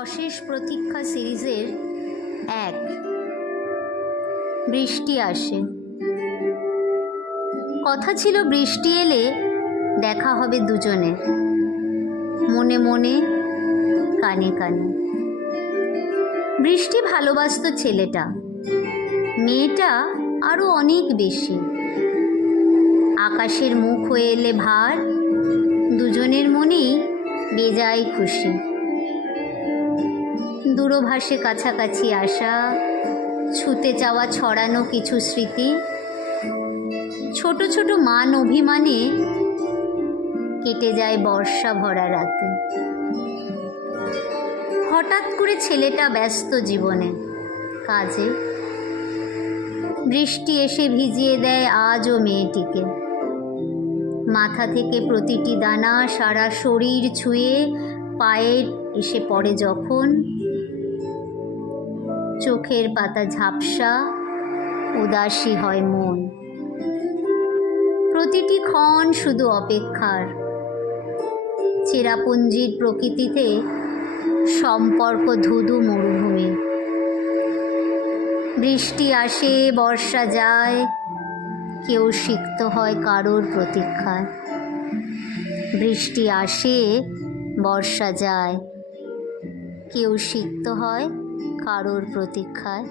অশেষ প্রতীক্ষা সিরিজের এক। বৃষ্টি আসে। কথা ছিল বৃষ্টি এলে দেখা হবে দুজনের, মনে মনে কানে কানে। বৃষ্টি ভালোবাসত ছেলেটা, মেয়েটা আরো অনেক বেশি। আকাশের মুখ হয়ে এলে ভার, দুজনের মনেই বেজায় খুশি। দূরভাষে কাছাকাছি আসা, ছুতে চাওয়া ছড়ানো কিছু স্মৃতি, ছোট ছোট মান অভিমানে কেটে যায় বর্ষা ভরা রাতে। হঠাৎ করে ছেলেটা ব্যস্ত জীবনে, কাজে। বৃষ্টি এসে ভিজিয়ে দেয় আজও মেয়েটিকে। মাথা থেকে প্রতিটি দানা সারা শরীর ছুঁয়ে পায়ে এসে পড়ে যখন, চোখের পাতা ঝাপসা, উদাসী হয় মন। প্রতিটি ক্ষণ শুধু অপেক্ষার। চেরাপুঞ্জির প্রকৃতিতে সম্পর্ক ধুধু মরুভূমি। বৃষ্টি আসে, বর্ষা যায়, কেউ সিক্ত হয় কারোর প্রতীক্ষায়। বৃষ্টি আসে, বর্ষা যায়, কেউ সিক্ত হয় কারোর প্রতীক্ষায়।